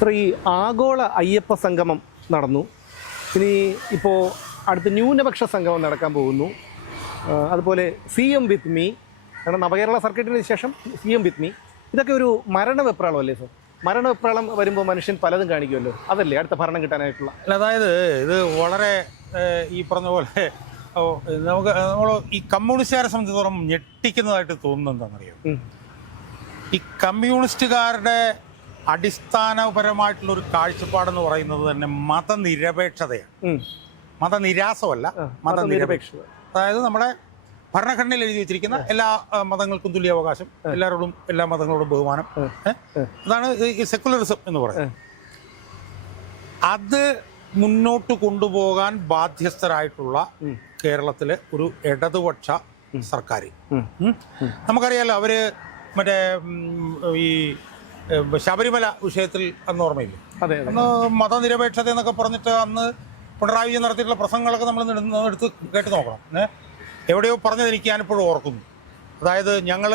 Sir ഈ ആഗോള അയ്യപ്പ സംഗമം നടന്നു. ഇനി ഇപ്പോൾ അടുത്ത ന്യൂനപക്ഷ സംഗമം നടക്കാൻ പോകുന്നു. അതുപോലെ സി എം വിത്ത് മീ കാരണം നവകേരള സർക്കിട്ടിന് ശേഷം സി എം വിത്ത് മീ. ഇതൊക്കെ ഒരു മരണവെപ്രാളം അല്ലേ സർ? മരണവെപ്രാളം വരുമ്പോൾ മനുഷ്യൻ പലതും കാണിക്കുമല്ലോ. അതല്ലേ അടുത്ത ഭരണം കിട്ടാനായിട്ടുള്ള? അതായത് ഇത് വളരെ ഈ പറഞ്ഞ പോലെ നമുക്ക് നമ്മൾ ഈ കമ്മ്യൂണിസ്റ്റുകാരെ സംബന്ധിച്ചിടത്തോളം ഞെട്ടിക്കുന്നതായിട്ട് തോന്നുന്നത് എന്താണെന്നറിയാം. ഈ കമ്മ്യൂണിസ്റ്റുകാരുടെ അടിസ്ഥാനപരമായിട്ടുള്ള ഒരു കാഴ്ചപ്പാടെന്ന് പറയുന്നത് തന്നെ മതനിരപേക്ഷതയാണ്. മതനിരാസമല്ല മതനിരപേക്ഷ മതനിരപേക്ഷത. അതായത് നമ്മുടെ ഭരണഘടനയിൽ എഴുതി വെച്ചിരിക്കുന്ന എല്ലാ മതങ്ങൾക്കും തുല്യ അവകാശം എല്ലാവരോടും എല്ലാ മതങ്ങളോടും ബഹുമാനം? അതാണ് ഈ- സെക്കുലറിസം എന്ന് പറയുന്നത്. അത് മുന്നോട്ട് കൊണ്ടുപോകാൻ ബാധ്യസ്ഥരായിട്ടുള്ള കേരളത്തിലെ ഒരു ഇടതുപക്ഷ സർക്കാർ. നമുക്കറിയാലോ അവർ മറ്റേ ഈ ശബരിമല വിഷയത്തിൽ അന്ന് ഓർമ്മയില്ലേ? അന്ന് മതനിരപേക്ഷത എന്നൊക്കെ പറഞ്ഞിട്ട് അന്ന് പിണറായി വിജയൻ നടത്തിയിട്ടുള്ള പ്രസംഗങ്ങളൊക്കെ നമ്മൾ എടുത്ത് കേട്ട് നോക്കണം? എവിടെയോ പറഞ്ഞത് എനിക്ക് ഞാനിപ്പോഴും ഓർക്കുന്നു. അതായത് ഞങ്ങൾ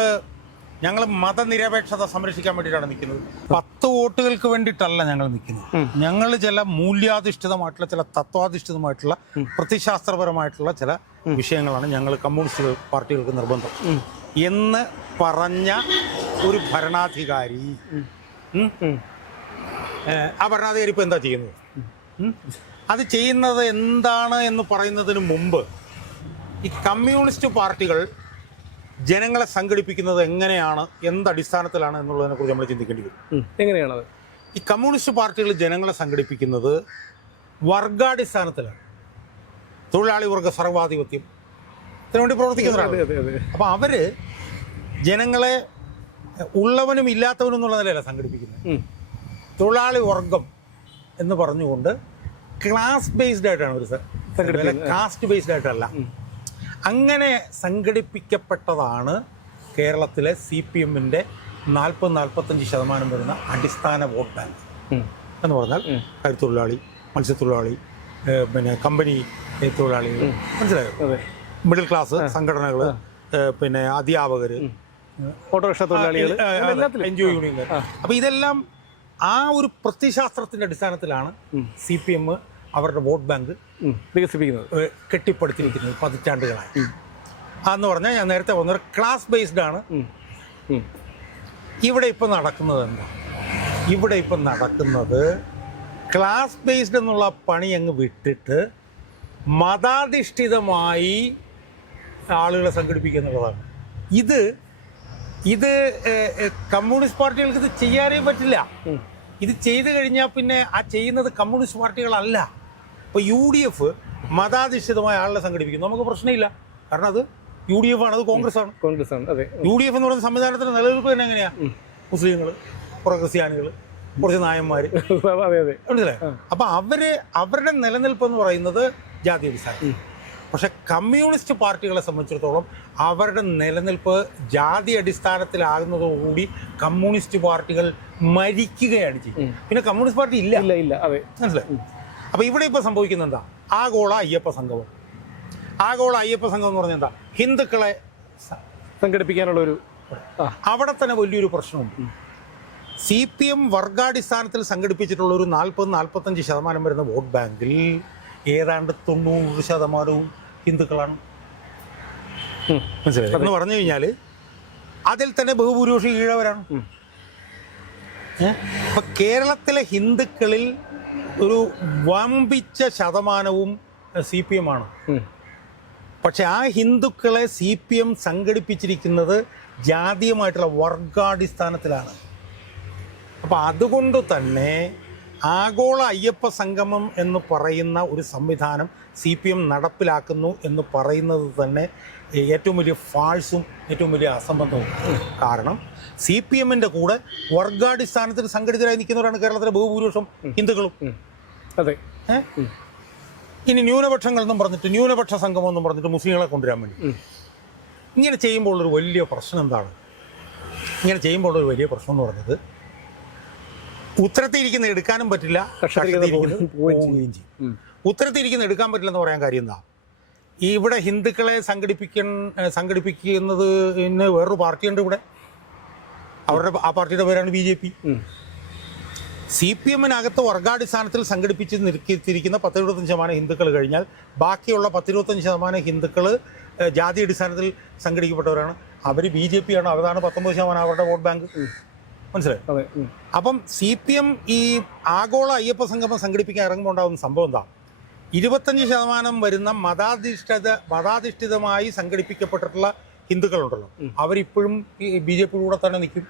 ഞങ്ങൾ മതനിരപേക്ഷത സംരക്ഷിക്കാൻ വേണ്ടിയിട്ടാണ് നിൽക്കുന്നത്. പത്ത് വോട്ടുകൾക്ക് വേണ്ടിയിട്ടല്ല ഞങ്ങൾ നിൽക്കുന്നത്. ഞങ്ങൾ ചില മൂല്യാധിഷ്ഠിതമായിട്ടുള്ള ചില തത്വാധിഷ്ഠിതമായിട്ടുള്ള പ്രതിശാസ്ത്രപരമായിട്ടുള്ള ചില വിഷയങ്ങളാണ് ഞങ്ങൾ കമ്മ്യൂണിസ്റ്റ് പാർട്ടികൾക്ക് നിർബന്ധം. എന്ന് പറഞ്ഞ ഒരു ഭരണാധികാരി. ആ ഭരണാധികാരി ഇപ്പം എന്താ ചെയ്യുന്നത്? അത് ചെയ്യുന്നത് എന്താണ് എന്ന് പറയുന്നതിന് മുമ്പ് ഈ കമ്മ്യൂണിസ്റ്റ് പാർട്ടികൾ ജനങ്ങളെ സംഘടിപ്പിക്കുന്നത് എങ്ങനെയാണ് എന്ത് അടിസ്ഥാനത്തിലാണ് എന്നുള്ളതിനെ കുറിച്ച് നമ്മൾ ചിന്തിക്കേണ്ടി വരും. എങ്ങനെയാണത്? ഈ കമ്മ്യൂണിസ്റ്റ് പാർട്ടികൾ ജനങ്ങളെ സംഘടിപ്പിക്കുന്നത് വർഗാടിസ്ഥാനത്തിലാണ്. തൊഴിലാളി വർഗ സർവാധിപത്യം ഇതിനുവേണ്ടി പ്രവർത്തിക്കുന്നവരാണ്. അപ്പോൾ അവർ ജനങ്ങളെ ഉള്ളവനും ഇല്ലാത്തവനും എന്നുള്ള നിലയല്ല സംഘടിപ്പിക്കുന്നത്. തൊഴിലാളി വർഗം എന്ന് പറഞ്ഞുകൊണ്ട് ക്ലാസ് ബേസ്ഡ് ആയിട്ടാണ് ഒരു. കാസ്റ്റ് ബേസ്ഡ് ആയിട്ടല്ല. അങ്ങനെ സംഘടിപ്പിക്കപ്പെട്ടതാണ് കേരളത്തിലെ സി പി എമ്മിന്റെ നാൽപ്പത് നാൽപ്പത്തഞ്ച് ശതമാനം വരുന്ന അടിസ്ഥാന വോട്ട് ബാങ്ക്. എന്ന് പറഞ്ഞാൽ കരുത്തൊഴിലാളി മത്സ്യത്തൊഴിലാളി പിന്നെ കമ്പനി തൊഴിലാളികൾ. മനസ്സിലായോ? മിഡിൽ ക്ലാസ് സംഘടനകൾ പിന്നെ അധ്യാപകർ ഓട്ടോറിക്ഷ തൊഴിലാളികൾ എൻ ജി ഒ യൂണിയൻ അപ്പൊ ഇതെല്ലാം ആ ഒരു പ്രത്യശാസ്ത്രത്തിന്റെ അടിസ്ഥാനത്തിലാണ് സി പി എം അവരുടെ വോട്ട് ബാങ്ക്. വികസിപ്പിക്കുന്നത്. കെട്ടിപ്പടുത്തിരിക്കുന്നത് പതിറ്റാണ്ടുകളായി. അതെന്ന് പറഞ്ഞാൽ ഞാൻ നേരത്തെ പറഞ്ഞ ക്ലാസ് ബേസ്ഡ് ആണ്. ഇവിടെ ഇപ്പം നടക്കുന്നത് എന്താ? ഇവിടെ ഇപ്പം നടക്കുന്നത് ക്ലാസ് ബേസ്ഡ് എന്നുള്ള പണി അങ്ങ് വിട്ടിട്ട് മതാധിഷ്ഠിതമായി ആളുകളെ സംഘടിപ്പിക്കുക എന്നുള്ളതാണ് ഇത് ഇത് കമ്മ്യൂണിസ്റ്റ് പാർട്ടികൾക്ക് ഇത് ചെയ്യാനേ പറ്റില്ല. ഇത് ചെയ്തു കഴിഞ്ഞാൽ പിന്നെ ആ ചെയ്യുന്നത് കമ്മ്യൂണിസ്റ്റ് പാർട്ടികളല്ല. ഇപ്പോൾ യു ഡി എഫ് മതാധിഷ്ഠിതമായ ആളുകളെ സംഘടിപ്പിക്കുന്നു. നമുക്ക് പ്രശ്നമില്ല. കാരണം അത് യു ഡി എഫ് ആണ് അത് കോൺഗ്രസ് ആണ് കോൺഗ്രസ് ആണ് അതെ. യു ഡി എഫ് എന്ന് പറയുന്ന സംവിധാനത്തിന് നിലനിൽപ്പ് തന്നെ എങ്ങനെയാ? മുസ്ലിങ്ങൾ കുറേ ക്രിസ്ത്യാനികൾ കുറച്ച് നായന്മാർ മനസ്സിലായി? അപ്പൊ അവർ അവരുടെ നിലനിൽപ്പ് എന്ന് പറയുന്നത് ജാതി അടിസ്ഥാനം പക്ഷെ കമ്മ്യൂണിസ്റ്റ് പാർട്ടികളെ സംബന്ധിച്ചിടത്തോളം അവരുടെ നിലനിൽപ്പ് ജാതി അടിസ്ഥാനത്തിലാകുന്നതോടുകൂടി കമ്മ്യൂണിസ്റ്റ് പാർട്ടികൾ മരിക്കുകയാണ് ചെയ്യുന്നത് പിന്നെ കമ്മ്യൂണിസ്റ്റ് പാർട്ടി ഇല്ല. ഇല്ല ഇല്ല. അതെ. മനസ്സിലായി? അപ്പൊ ഇവിടെ ഇപ്പൊ സംഭവിക്കുന്നത് എന്താ? ആഗോള അയ്യപ്പ സംഗമം. ആഗോള അയ്യപ്പ സംഘം എന്ന് പറഞ്ഞാൽ എന്താ? ഹിന്ദുക്കളെ സംഘടിപ്പിക്കാനുള്ള ഒരു അവിടെ തന്നെ വലിയൊരു പ്രശ്നമുണ്ട്. സി പി എം വർഗാടിസ്ഥാനത്തിൽ സംഘടിപ്പിച്ചിട്ടുള്ള ഒരു നാൽപ്പത് നാൽപ്പത്തഞ്ച് ശതമാനം വരുന്ന വോട്ട് ബാങ്കിൽ ഏതാണ്ട് തൊണ്ണൂറ് ശതമാനവും ഹിന്ദുക്കളാണ്. മനസ്സിലായി. എന്ന് പറഞ്ഞു കഴിഞ്ഞാൽ അതിൽ തന്നെ ബഹുഭൂരിപക്ഷം ഈഴവരാണ്. അപ്പൊ കേരളത്തിലെ ഹിന്ദുക്കളിൽ ഒരു വമ്പിച്ച ശതമാനവും സി പി എം ആണ്. പക്ഷെ ആ ഹിന്ദുക്കളെ സി പി എം സംഘടിപ്പിച്ചിരിക്കുന്നത് ജാതീയമായിട്ടുള്ള വർഗാടിസ്ഥാനത്തിലാണ്. അപ്പം അതുകൊണ്ട് തന്നെ ആഗോള അയ്യപ്പ സംഗമം എന്ന് പറയുന്ന ഒരു സംവിധാനം സി പി എം നടപ്പിലാക്കുന്നു എന്ന് പറയുന്നത് തന്നെ ഏറ്റവും വലിയ ഫാൾസും ഏറ്റവും വലിയ അസംബന്ധവും കാരണം സി പി എമ്മിന്റെ കൂടെ വർഗാടിസ്ഥാനത്തിൽ സംഘടിതരായി നിൽക്കുന്നവരാണ് കേരളത്തിലെ ബഹുഭൂരിപക്ഷം ഹിന്ദുക്കളും. അതെ. ഇനി ന്യൂനപക്ഷങ്ങൾ എന്നും പറഞ്ഞിട്ട് ന്യൂനപക്ഷ സംഘം എന്നും പറഞ്ഞിട്ട് മുസ്ലിങ്ങളെ കൊണ്ടുവരാൻ വേണ്ടി. ഇങ്ങനെ ചെയ്യുമ്പോൾ ഒരു വലിയ പ്രശ്നം എന്താണ്? ഇങ്ങനെ ചെയ്യുമ്പോൾ ഒരു വലിയ പ്രശ്നം എന്ന് പറഞ്ഞത് ഉത്തരത്തിരിക്കുന്ന എടുക്കാനും പറ്റില്ല പോവുകയും ചെയ്യും. ഉത്തരത്തിരിക്കുന്ന എടുക്കാൻ പറ്റില്ലെന്ന് പറയാൻ കാര്യം എന്താ? ഇവിടെ ഹിന്ദുക്കളെ സംഘടിപ്പിക്ക സംഘടിപ്പിക്കുന്നത് ഇന്ന് വേറൊരു പാർട്ടിയുണ്ട് ഇവിടെ. അവരുടെ ആ പാർട്ടിയുടെ പേരാണ് B J P. C P എമ്മിനകത്ത് വർഗാടിസ്ഥാനത്തിൽ സംഘടിപ്പിച്ച് നിർത്തിയിരിക്കുന്ന പത്തിരുപത്തഞ്ച് ശതമാനം ഹിന്ദുക്കൾ കഴിഞ്ഞാൽ ബാക്കിയുള്ള പത്തിരുപത്തഞ്ച് ശതമാനം ഹിന്ദുക്കൾ ജാതി അടിസ്ഥാനത്തിൽ സംഘടിക്കപ്പെട്ടവരാണ്. അവർ ബി ജെ പി ആണ് അവരാണ് പത്തൊമ്പത് ശതമാനം അവരുടെ വോട്ട് ബാങ്ക്. മനസ്സിലായി? അപ്പം സി പി എം ഈ ആഗോള അയ്യപ്പ സംഗമം സംഘടിപ്പിക്കാൻ ഇറങ്ങുമ്പോൾ ഉണ്ടാകുന്ന സംഭവം എന്താ? ഇരുപത്തഞ്ച് ശതമാനം വരുന്ന മതാധിഷ്ഠിത മതാധിഷ്ഠിതമായി സംഘടിപ്പിക്കപ്പെട്ടിട്ടുള്ള ഹിന്ദുക്കളുണ്ടല്ലോ. അവരിപ്പോഴും ബി ജെ പിയുടെ കൂടെ തന്നെ നിൽക്കും.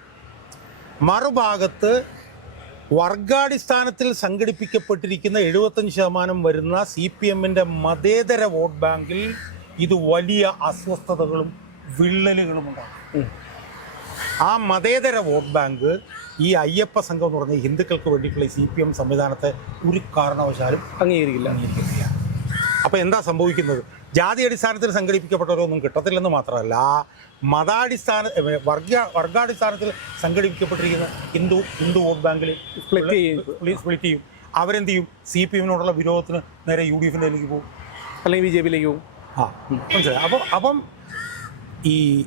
മറുഭാഗത്ത് വർഗാടിസ്ഥാനത്തിൽ സംഘടിപ്പിക്കപ്പെട്ടിരിക്കുന്ന എഴുപത്തഞ്ച് ശതമാനം വരുന്ന സി പി എമ്മിന്റെ മതേതര വോട്ട് ബാങ്കിൽ ഇത് വലിയ അസ്വസ്ഥതകളും വിള്ളലുകളും ഉണ്ടാകും. ആ മതേതര വോട്ട് ബാങ്ക് ഈ അയ്യപ്പ സംഘം എന്ന് പറഞ്ഞ ഹിന്ദുക്കൾക്ക് വേണ്ടിയിട്ടുള്ള സി പി എം സംവിധാനത്തെ ഒരു കാരണവശാലും അംഗീകരിക്കില്ല. അംഗീകരിക്കില്ല. അപ്പോൾ എന്താ സംഭവിക്കുന്നത്? ജാതി അടിസ്ഥാനത്തിൽ സംഘടിപ്പിക്കപ്പെട്ടവരൊന്നും കിട്ടത്തില്ലെന്ന് മാത്രമല്ല മതാടിസ്ഥാന വർഗ വർഗാടിസ്ഥാനത്തിൽ സംഘടിപ്പിക്കപ്പെട്ടിരിക്കുന്ന ഹിന്ദു ഹിന്ദു വോട്ട് ബാങ്കിൽ സ്പ്ലിറ്റ് ചെയ്യും. സ്പ്ലിറ്റ് ചെയ്യും. അവരെന്ത് ചെയ്യും സി പി എമ്മിനോടുള്ള വിരോധത്തിന് നേരെ യു ഡി എഫിന്റെ പോകും. അല്ലെങ്കിൽ ബി ജെ പിയിലേക്ക് പോകും. ആ മനസ്സിലായി. അപ്പം അപ്പം ഈ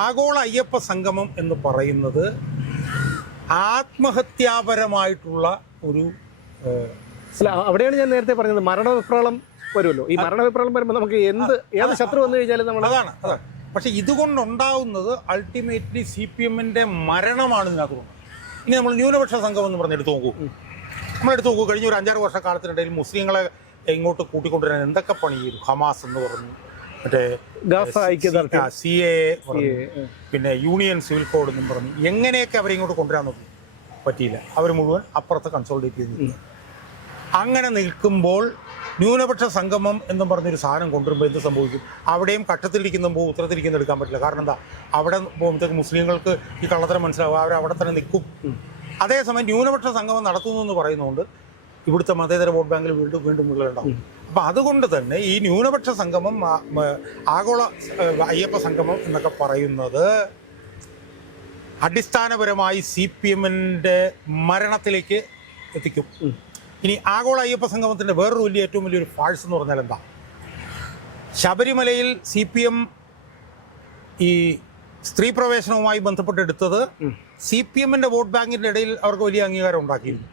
ആഗോള അയ്യപ്പ സംഗമം എന്ന് പറയുന്നത് ആത്മഹത്യാപരമായിട്ടുള്ള ഒരു അല്ല അവിടെയാണ് ഞാൻ നേരത്തെ പറഞ്ഞത് മരണവിപ്രളം വരുമല്ലോ. ഈ മരണവിപ്രളം വരുമ്പോൾ നമുക്ക് എന്ത് ഏത് ശത്രു വന്നു കഴിഞ്ഞാലും നമ്മൾ അതാണ് അതാണ്. പക്ഷെ ഇതുകൊണ്ടുണ്ടാവുന്നത് അൾട്ടിമേറ്റ്ലി സി പി എമ്മിന്റെ മരണമാണ് ഇതിനകത്ത്. ഇനി നമ്മൾ ന്യൂനപക്ഷ സംഘം എന്ന് പറഞ്ഞ് എടുത്ത് നോക്കൂ. നമ്മളെടുത്ത് നോക്കൂ കഴിഞ്ഞ ഒരു അഞ്ചാറ് വർഷക്കാലത്തിനിടയിൽ മുസ്ലിങ്ങളെ ഇങ്ങോട്ട് കൂട്ടിക്കൊണ്ടുവരാൻ എന്തൊക്കെ പണി ചെയ്തു ഹമാസ് എന്ന് പറഞ്ഞു മറ്റേ ഗാസ ഐക്യദാർഢ്യം സി എ പിന്നെ യൂണിയൻ സിവിൽ കോഡ് എന്നും പറഞ്ഞു. എങ്ങനെയൊക്കെ അവരെ ഇങ്ങോട്ട് കൊണ്ടുവരാൻ നോക്കി? പറ്റിയില്ല. അവർ മുഴുവൻ അപ്പുറത്ത് കൺസോൾട്ടേറ്റ് ചെയ്ത് അങ്ങനെ നിൽക്കുമ്പോൾ ന്യൂനപക്ഷ സംഗമം എന്നും പറഞ്ഞൊരു സാധനം കൊണ്ടുവരുമ്പോൾ എന്ത് സംഭവിക്കും? അവിടെയും കട്ടത്തിലിരിക്കുമ്പോൾ ഉത്തരത്തിരിക്കുന്ന എടുക്കാൻ പറ്റില്ല. കാരണം എന്താ? അവിടെ പോകുമ്പോഴത്തേക്ക് മുസ്ലിങ്ങൾക്ക് ഈ കള്ളത്തരം മനസ്സിലാവും. അവർ അവിടെ തന്നെ നിൽക്കും. അതേസമയം ന്യൂനപക്ഷ സംഗമം നടത്തുന്നു എന്ന് പറയുന്നതുകൊണ്ട് ഇവിടുത്തെ മതേതര വോട്ട് ബാങ്കിൽ വീണ്ടും വീണ്ടും വിള്ളലുണ്ടാവും അപ്പം അതുകൊണ്ട് തന്നെ ഈ ന്യൂനപക്ഷ സംഗമം ആഗോള അയ്യപ്പ സംഗമം എന്നൊക്കെ പറയുന്നത് അടിസ്ഥാനപരമായി സി പി എമ്മിന്റെ മരണത്തിലേക്ക് എത്തിക്കും. ഇനി ആഗോള അയ്യപ്പ സംഗമത്തിന്റെ വേറൊരു വലിയ ഏറ്റവും വലിയൊരു ഫാൾസ് എന്ന് പറഞ്ഞാൽ എന്താ? ശബരിമലയിൽ സി പി എം ഈ സ്ത്രീ പ്രവേശനവുമായി ബന്ധപ്പെട്ടെടുത്തത് സി പി എമ്മിന്റെ വോട്ട് ബാങ്കിന്റെ ഇടയിൽ അവർക്ക് വലിയ അംഗീകാരം ഉണ്ടാക്കിയിരുന്നു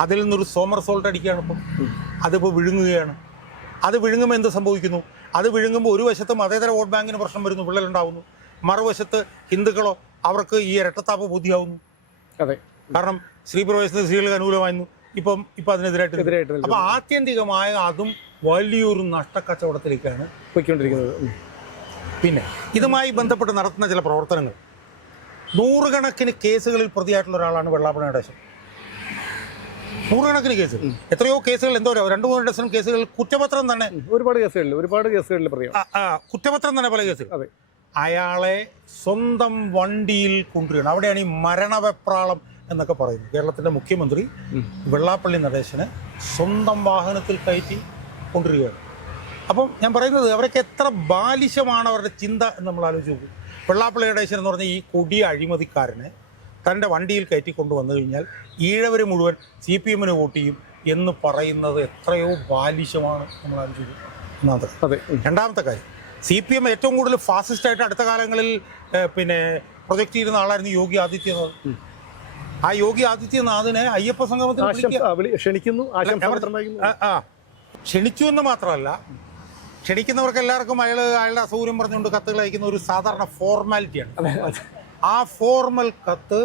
അതിൽ നിന്നൊരു സോമർ സോൾട്ട് അടിക്കുകയാണ് ഇപ്പം. അതിപ്പോൾ വിഴുങ്ങുകയാണ്. അത് വിഴുങ്ങുമ്പോൾ എന്ത് സംഭവിക്കുന്നു? അത് വിഴുങ്ങുമ്പോൾ ഒരു വശത്ത് മതേതര വോട്ട് ബാങ്കിന് പ്രശ്നം വരുന്നു വിള്ളലുണ്ടാവുന്നു മറുവശത്ത് ഹിന്ദുക്കളോ അവർക്ക് ഈ ഇരട്ടത്താപ്പ് ബുദ്ധിയാവുന്നു അതെ. കാരണം സ്ത്രീ പ്രവേശനത്തിന് സ്ത്രീകൾക്ക് അനുകൂലമായിരുന്നു. ഇപ്പം ഇപ്പം അതിനെതിരായിട്ട്. അപ്പൊ ആത്യന്തികമായ അതും വലിയൊരു നഷ്ടക്കച്ചവടത്തിലേക്കാണ് പോയിക്കൊണ്ടിരിക്കുന്നത്. പിന്നെ ഇതുമായി ബന്ധപ്പെട്ട് നടത്തുന്ന ചില പ്രവർത്തനങ്ങൾ. നൂറുകണക്കിന് കേസുകളിൽ പ്രതിയായിട്ടുള്ള ഒരാളാണ് വെള്ളാപ്പണ നടേശൻ. നൂറുകണക്കിന് കേസ്. എത്രയോ കേസുകൾ എന്തോ രണ്ടു മൂന്ന് ഡസൺ കേസുകൾ കുറ്റപത്രം തന്നെ. ഒരുപാട് കേസുകളിൽ ഒരുപാട് കേസുകളിൽ പറയാം കുറ്റപത്രം തന്നെ പല കേസുകൾ അതെ. അയാളെ സ്വന്തം വണ്ടിയിൽ കൊണ്ടുവരികയാണ്. അവിടെയാണ് ഈ മരണവെപ്രാളം എന്നൊക്കെ പറയുന്നത്. കേരളത്തിന്റെ മുഖ്യമന്ത്രി വെള്ളാപ്പള്ളി നടേശന് സ്വന്തം വാഹനത്തിൽ കയറ്റി കൊണ്ടുവരികയാണ്. അപ്പം ഞാൻ പറയുന്നത് അവരൊക്കെ എത്ര ബാലിശമാണ് അവരുടെ ചിന്ത എന്ന് നമ്മൾ ആലോചിച്ച് നോക്കും. വെള്ളാപ്പള്ളി നടേശൻ എന്ന് പറഞ്ഞ ഈ കൊടിയ അഴിമതിക്കാരനെ തന്റെ വണ്ടിയിൽ കയറ്റി കൊണ്ടുവന്നു കഴിഞ്ഞാൽ ഈഴവർ മുഴുവൻ സി പി എമ്മിന് വോട്ട് ചെയ്യും എന്ന് പറയുന്നത് എത്രയോ ബാലിശമാണ് നമ്മൾ ഒന്നാമത്തെ അതെ. രണ്ടാമത്തെ കാര്യം സി പി എം ഏറ്റവും കൂടുതൽ ഫാസിസ്റ്റായിട്ട് അടുത്ത കാലങ്ങളിൽ പിന്നെ പ്രൊജക്ട് ചെയ്യുന്ന ആളായിരുന്നു യോഗി ആദിത്യനാഥ്. ആ യോഗി ആദിത്യനാഥിനെ അയ്യപ്പ സംഗമത്തിൽ ക്ഷണിക്കുന്നു. ആ, ക്ഷണിച്ചു എന്ന് മാത്രമല്ല ക്ഷണിക്കുന്നവർക്ക് എല്ലാവർക്കും അയാൾ അയാളുടെ അസൗകര്യം പറഞ്ഞുകൊണ്ട് കത്തുകൾ അയക്കുന്ന ഒരു സാധാരണ ഫോർമാലിറ്റിയാണ്. ആ ഫോർമൽ കത്ത്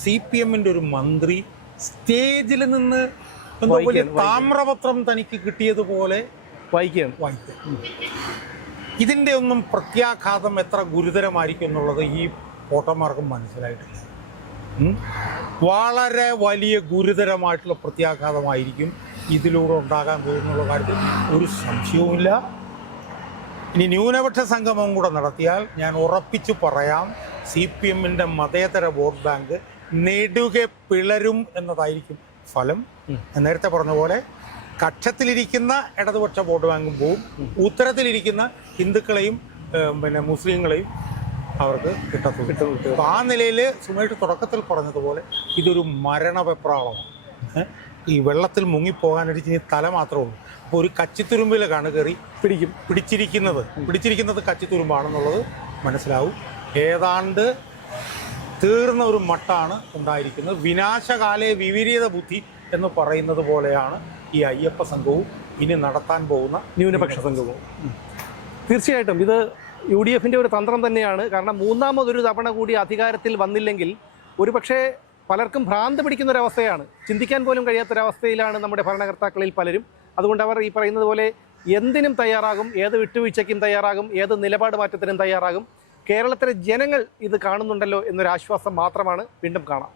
സി പി എമ്മിന്റെ ഒരു മന്ത്രി സ്റ്റേജിൽ നിന്ന് എന്തോ വലിയ താമ്രപത്രം തനിക്ക് കിട്ടിയതുപോലെ വായിക്കുകയാണ് വായിക്കുക ഇതിന്റെ ഒന്നും പ്രത്യാഘാതം എത്ര ഗുരുതരമായിരിക്കും എന്നുള്ളത് ഈ വോട്ടർമാർക്ക് മനസ്സിലായിട്ടില്ല. വളരെ വലിയ ഗുരുതരമായിട്ടുള്ള പ്രത്യാഘാതമായിരിക്കും ഇതിലൂടെ ഉണ്ടാകാൻ പോകുന്നുള്ള കാര്യത്തിൽ. ഒരു സംശയവുമില്ല. ഇനി ന്യൂനപക്ഷ സംഗമം കൂടെ നടത്തിയാൽ ഞാൻ ഉറപ്പിച്ചു പറയാം. സി പി എമ്മിന്റെ മതേതര വോട്ട് ബാങ്ക് നെടുകെ പിളരും എന്നതായിരിക്കും ഫലം. നേരത്തെ പറഞ്ഞ പോലെ കക്ഷത്തിലിരിക്കുന്ന ഇടതുപക്ഷ വോട്ട് ബാങ്കും പോവും. ഉത്തരത്തിലിരിക്കുന്ന ഹിന്ദുക്കളെയും പിന്നെ മുസ്ലിങ്ങളെയും അവർക്ക് കിട്ടത്തുള്ളൂ. കിട്ടും, ആ നിലയിൽ സുമേഷ് തുടക്കത്തിൽ പറഞ്ഞതുപോലെ ഇതൊരു മരണവെപ്രാളമാണ് ഈ വെള്ളത്തിൽ മുങ്ങിപ്പോകാനടിച്ച് ഇനി തല മാത്രമേ ഉള്ളൂ. അപ്പോൾ ഒരു കച്ചിത്തുരുമ്പിലേക്കാണ് കയറി പിടിക്കും. പിടിച്ചിരിക്കുന്നത് പിടിച്ചിരിക്കുന്നത് കച്ചിത്തുരുമ്പാണെന്നുള്ളത് മനസ്സിലാവും. ഏതാണ്ട് തീർന്ന ഒരു മട്ടാണ് ഉണ്ടായിരിക്കുന്നത്. വിനാശകാലേ വിപരീത ബുദ്ധി എന്ന് പറയുന്നത് പോലെയാണ് ഈ അയ്യപ്പ സംഘവും ഇനി നടത്താൻ പോകുന്ന ന്യൂനപക്ഷ സംഘവും. തീർച്ചയായിട്ടും ഇത് യു ഡി എഫിന്റെ ഒരു തന്ത്രം തന്നെയാണ്. കാരണം മൂന്നാമതൊരു തവണ കൂടി അധികാരത്തിൽ വന്നില്ലെങ്കിൽ ഒരുപക്ഷേ പലർക്കും ഭ്രാന്ത് പിടിക്കുന്ന ഒരവസ്ഥയാണ് ചിന്തിക്കാൻ പോലും കഴിയാത്തൊരവസ്ഥയിലാണ് നമ്മുടെ ഭരണകർത്താക്കളിൽ പലരും. അതുകൊണ്ട് അവർ ഈ പറയുന്നത് പോലെ എന്തിനും തയ്യാറാകും ഏത് വിട്ടുവീഴ്ചയ്ക്കും തയ്യാറാകും ഏത് നിലപാട് മാറ്റത്തിനും തയ്യാറാകും. കേരളത്തിലെ ജനങ്ങൾ ഇത് കാണുന്നുണ്ടല്ലോ എന്നൊരു ആശ്വാസം മാത്രമാണ് വീണ്ടും കാണാം.